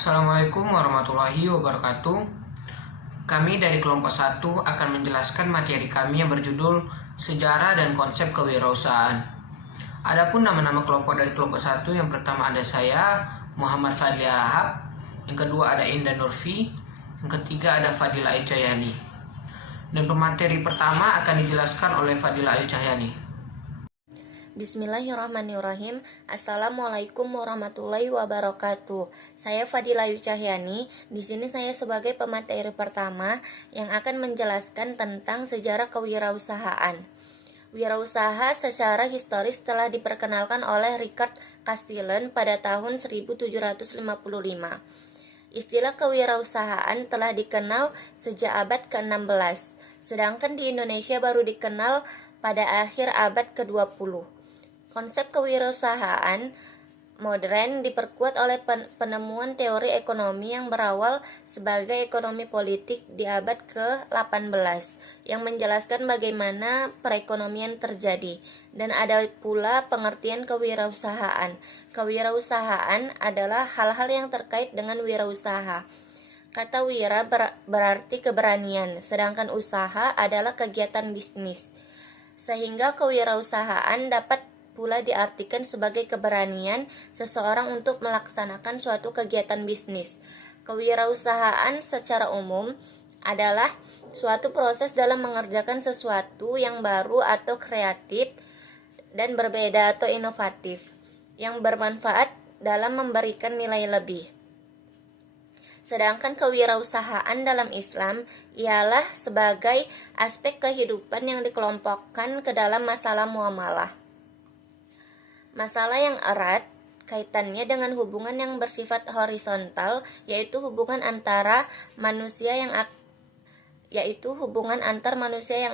Assalamualaikum warahmatullahi wabarakatuh. Kami dari kelompok 1 akan menjelaskan materi kami yang berjudul Sejarah dan Konsep Kewirausahaan. Adapun nama-nama kelompok dari kelompok 1, yang pertama ada saya, Muhammad Fadli Rahab, yang kedua ada Indah Nurfi, yang ketiga ada Fadila Ayu Cahyani. Dan pemateri pertama akan dijelaskan oleh Fadila Ayu Cahyani. Bismillahirrahmanirrahim. Assalamualaikum warahmatullahi wabarakatuh. Saya Fadila Ayu Cahyani. Di sini saya sebagai pemateri pertama yang akan menjelaskan tentang sejarah kewirausahaan. Wirausaha secara historis telah diperkenalkan oleh Richard Castellan pada tahun 1755. Istilah kewirausahaan telah dikenal sejak abad ke-16, sedangkan di Indonesia baru dikenal pada akhir abad ke-20. Konsep kewirausahaan modern diperkuat oleh penemuan teori ekonomi yang berawal sebagai ekonomi politik di abad ke-18 yang menjelaskan bagaimana perekonomian terjadi, dan ada pula pengertian kewirausahaan. Kewirausahaan adalah hal-hal yang terkait dengan wirausaha. Kata wira berarti keberanian, sedangkan usaha adalah kegiatan bisnis. Sehingga kewirausahaan dapat pula diartikan sebagai keberanian seseorang untuk melaksanakan suatu kegiatan bisnis. Kewirausahaan secara umum adalah suatu proses dalam mengerjakan sesuatu yang baru atau kreatif dan berbeda atau inovatif, yang bermanfaat dalam memberikan nilai lebih. Sedangkan kewirausahaan dalam Islam ialah sebagai aspek kehidupan yang dikelompokkan ke dalam masalah muamalah. Masalah yang erat kaitannya dengan hubungan yang bersifat horizontal, yaitu hubungan antar manusia yang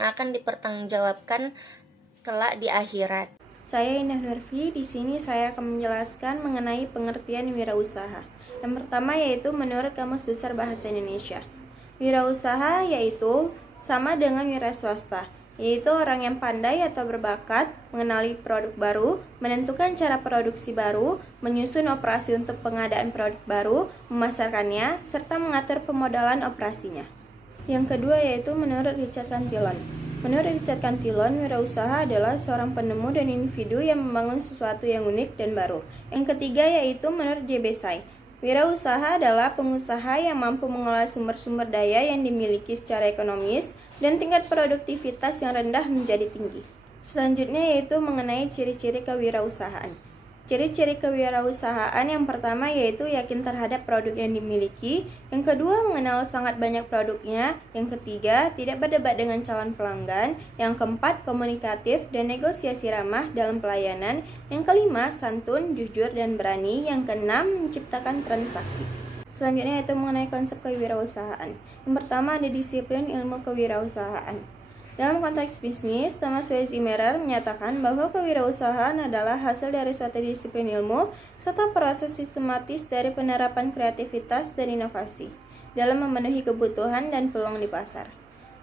akan dipertanggungjawabkan kelak di akhirat. Saya Indah Nurfi. Di sini saya akan menjelaskan mengenai pengertian wirausaha. Yang pertama yaitu menurut Kamus Besar Bahasa Indonesia. Wirausaha yaitu sama dengan wira swasta, yaitu orang yang pandai atau berbakat mengenali produk baru, menentukan cara produksi baru, menyusun operasi untuk pengadaan produk baru, memasarkannya, serta mengatur pemodalan operasinya. Yang kedua yaitu menurut Richard Cantillon. Menurut Richard Cantillon, wirausaha adalah seorang penemu dan individu yang membangun sesuatu yang unik dan baru. Yang ketiga yaitu menurut J.B. Say. Wirausaha adalah pengusaha yang mampu mengelola sumber-sumber daya yang dimiliki secara ekonomis dan tingkat produktivitas yang rendah menjadi tinggi. Selanjutnya yaitu mengenai ciri-ciri kewirausahaan. Ciri-ciri kewirausahaan yang pertama yaitu yakin terhadap produk yang dimiliki, yang kedua mengenal sangat banyak produknya, yang ketiga tidak berdebat dengan calon pelanggan, yang keempat komunikatif dan negosiasi ramah dalam pelayanan, yang kelima santun, jujur dan berani, yang keenam menciptakan transaksi. Selanjutnya yaitu mengenai konsep kewirausahaan. Yang pertama ada disiplin ilmu kewirausahaan. Dalam konteks bisnis, Thomas Weizimerer menyatakan bahwa kewirausahaan adalah hasil dari suatu disiplin ilmu serta proses sistematis dari penerapan kreativitas dan inovasi dalam memenuhi kebutuhan dan peluang di pasar.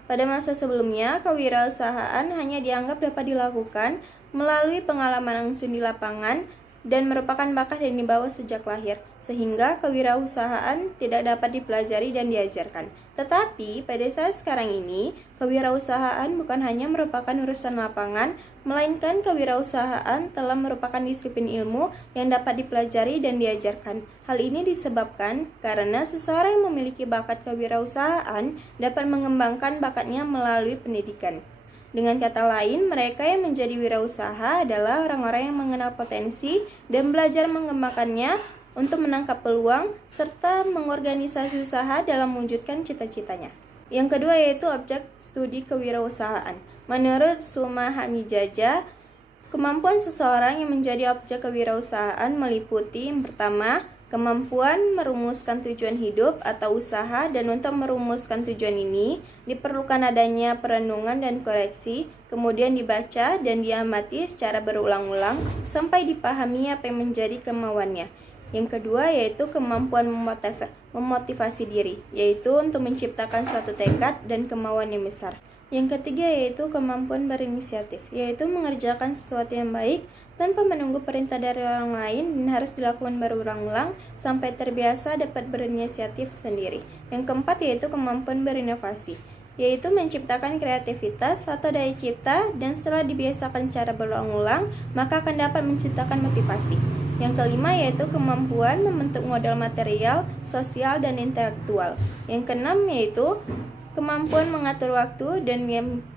Pada masa sebelumnya, kewirausahaan hanya dianggap dapat dilakukan melalui pengalaman langsung di lapangan dan merupakan bakat yang dibawa sejak lahir, sehingga kewirausahaan tidak dapat dipelajari dan diajarkan. Tetapi pada saat sekarang ini, kewirausahaan bukan hanya merupakan urusan lapangan, melainkan kewirausahaan telah merupakan disiplin ilmu yang dapat dipelajari dan diajarkan. Hal ini disebabkan karena seseorang yang memiliki bakat kewirausahaan dapat mengembangkan bakatnya melalui pendidikan. Dengan kata lain, mereka yang menjadi wirausaha adalah orang-orang yang mengenal potensi dan belajar mengembangkannya untuk menangkap peluang serta mengorganisasi usaha dalam mewujudkan cita-citanya. Yang kedua yaitu objek studi kewirausahaan. Menurut Suma Hamijaja, kemampuan seseorang yang menjadi objek kewirausahaan meliputi yang pertama, kemampuan merumuskan tujuan hidup atau usaha, dan untuk merumuskan tujuan ini diperlukan adanya perenungan dan koreksi, kemudian dibaca dan diamati secara berulang-ulang sampai dipahami apa yang menjadi kemauannya. Yang kedua yaitu kemampuan memotivasi diri, yaitu untuk menciptakan suatu tekad dan kemauan yang besar. Yang ketiga yaitu kemampuan berinisiatif, yaitu mengerjakan sesuatu yang baik tanpa menunggu perintah dari orang lain dan harus dilakukan berulang-ulang sampai terbiasa dapat berinisiatif sendiri. Yang keempat yaitu kemampuan berinovasi, yaitu menciptakan kreativitas atau daya cipta dan setelah dibiasakan secara berulang-ulang maka akan dapat menciptakan motivasi. Yang kelima yaitu kemampuan membentuk modal material, sosial, dan intelektual. Yang keenam yaitu kemampuan mengatur waktu dan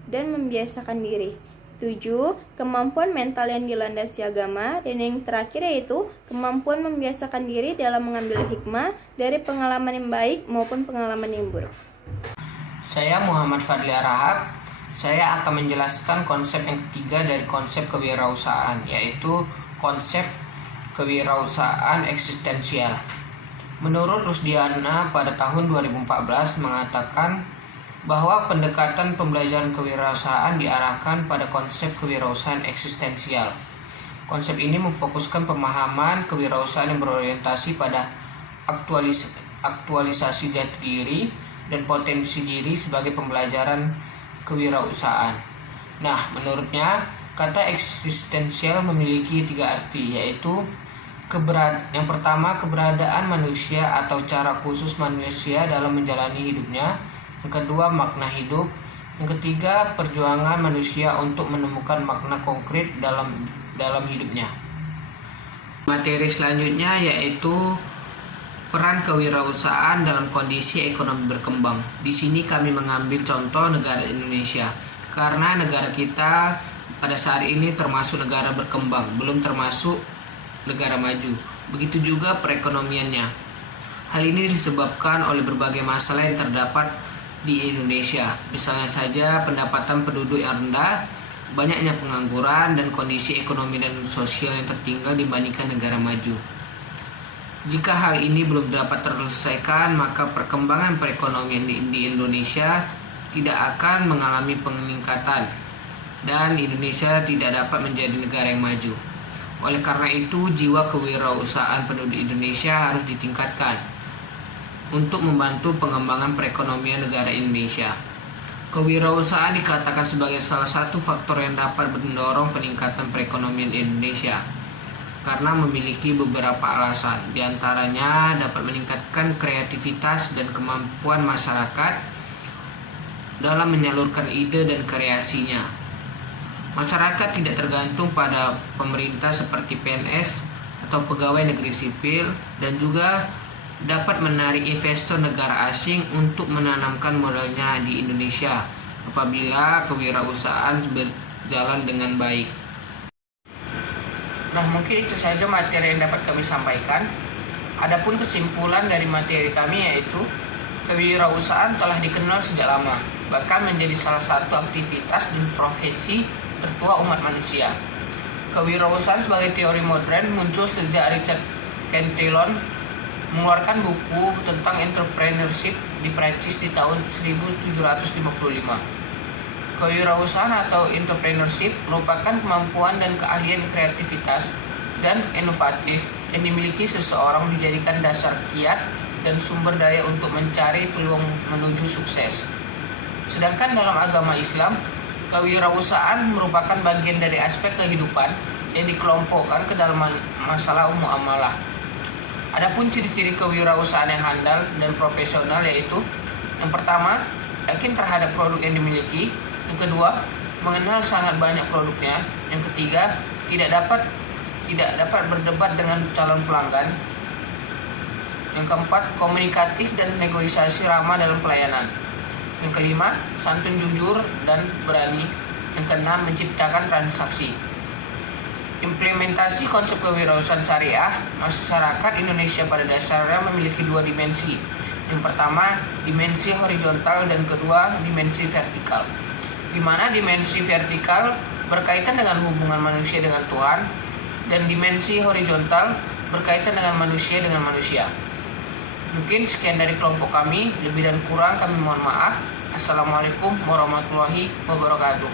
membiasakan diri. 7. Kemampuan mental yang dilandasi agama. Dan yang terakhir yaitu kemampuan membiasakan diri dalam mengambil hikmah dari pengalaman yang baik maupun pengalaman yang buruk. Saya Muhammad Fadli Arahab. Saya akan menjelaskan konsep yang ketiga dari konsep kewirausahaan, yaitu konsep kewirausahaan eksistensial. Menurut Rusdiana pada tahun 2014 mengatakan bahwa pendekatan pembelajaran kewirausahaan diarahkan pada konsep kewirausahaan eksistensial. Konsep ini memfokuskan pemahaman kewirausahaan yang berorientasi pada aktualisasi jati diri dan potensi diri sebagai pembelajaran kewirausahaan. Nah, menurutnya, kata eksistensial memiliki 3 arti, yaitu yang pertama, keberadaan manusia atau cara khusus manusia dalam menjalani hidupnya. Yang kedua, makna hidup. Yang ketiga, perjuangan manusia untuk menemukan makna konkret dalam hidupnya. Materi selanjutnya yaitu peran kewirausahaan dalam kondisi ekonomi berkembang. Di sini kami mengambil contoh negara Indonesia, karena negara kita pada saat ini termasuk negara berkembang, belum termasuk negara maju. Begitu juga perekonomiannya. Hal ini disebabkan oleh berbagai masalah yang terdapat di Indonesia. Misalnya saja pendapatan penduduk yang rendah, banyaknya pengangguran, dan kondisi ekonomi dan sosial yang tertinggal dibandingkan negara maju. Jika hal ini belum dapat terselesaikan, maka perkembangan perekonomian di Indonesia tidak akan mengalami peningkatan dan Indonesia tidak dapat menjadi negara yang maju. Oleh karena itu, jiwa kewirausahaan penduduk Indonesia harus ditingkatkan untuk membantu pengembangan perekonomian negara Indonesia. Kewirausahaan dikatakan sebagai salah satu faktor yang dapat mendorong peningkatan perekonomian Indonesia karena memiliki beberapa alasan. Di antaranya dapat meningkatkan kreativitas dan kemampuan masyarakat dalam menyalurkan ide dan kreasinya. Masyarakat tidak tergantung pada pemerintah seperti PNS atau pegawai negeri sipil, dan juga dapat menarik investor negara asing untuk menanamkan modalnya di Indonesia apabila kewirausahaan berjalan dengan baik. Nah, mungkin itu saja materi yang dapat kami sampaikan. Adapun kesimpulan dari materi kami yaitu kewirausahaan telah dikenal sejak lama, bahkan menjadi salah satu aktivitas dan profesi tertua umat manusia. Kewirausahaan sebagai teori modern muncul sejak Richard Cantillon mengeluarkan buku tentang entrepreneurship di Prancis di tahun 1755. Kewirausahaan atau entrepreneurship merupakan kemampuan dan keahlian kreativitas dan inovatif yang dimiliki seseorang dijadikan dasar kiat dan sumber daya untuk mencari peluang menuju sukses. Sedangkan dalam agama Islam, kewirausahaan merupakan bagian dari aspek kehidupan yang dikelompokkan ke dalam masalah muamalah. Adapun ciri-ciri kewirausahaan yang handal dan profesional yaitu: yang pertama, yakin terhadap produk yang dimiliki. Yang kedua, mengenal sangat banyak produknya. Yang ketiga, tidak dapat berdebat dengan calon pelanggan. Yang keempat, komunikatif dan negosiasi ramah dalam pelayanan. Yang kelima, santun, jujur, dan berani. Yang keenam, menciptakan transaksi. Implementasi konsep kewirausahaan syariah, masyarakat Indonesia pada dasarnya memiliki 2 dimensi. Yang pertama, dimensi horizontal, dan kedua, dimensi vertikal. Di mana dimensi vertikal berkaitan dengan hubungan manusia dengan Tuhan, dan dimensi horizontal berkaitan dengan manusia dengan manusia. Mungkin sekian dari kelompok kami, lebih dan kurang kami mohon maaf. Assalamualaikum warahmatullahi wabarakatuh.